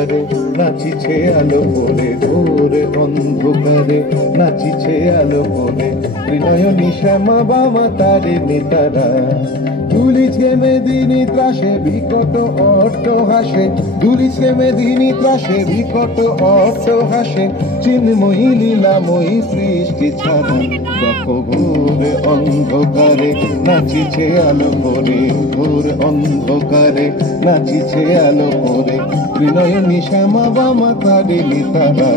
অন্ধকারে নাচিছে আলো করে, ঘোর অন্ধকারে নাচিছে আলো করে। ত্রিনয়নী শ্যামা বামা তারে নেতারা দুলিছে মেদিনী ত্রাসে বিকট অট্ট হাসে, দুলিছে মেদিনী ত্রাসে বিকট অট্ট হাসে। চিন্ময়ী লীলাময়ী সৃষ্টি ছাড়া দেখো ঘোর অন্ধকারে নাচিছে আলো করে, ঘোর অন্ধকারে নাচিছে আলো করে। ত্রিনয়নী শ্যামা বামা তারে নেতারা।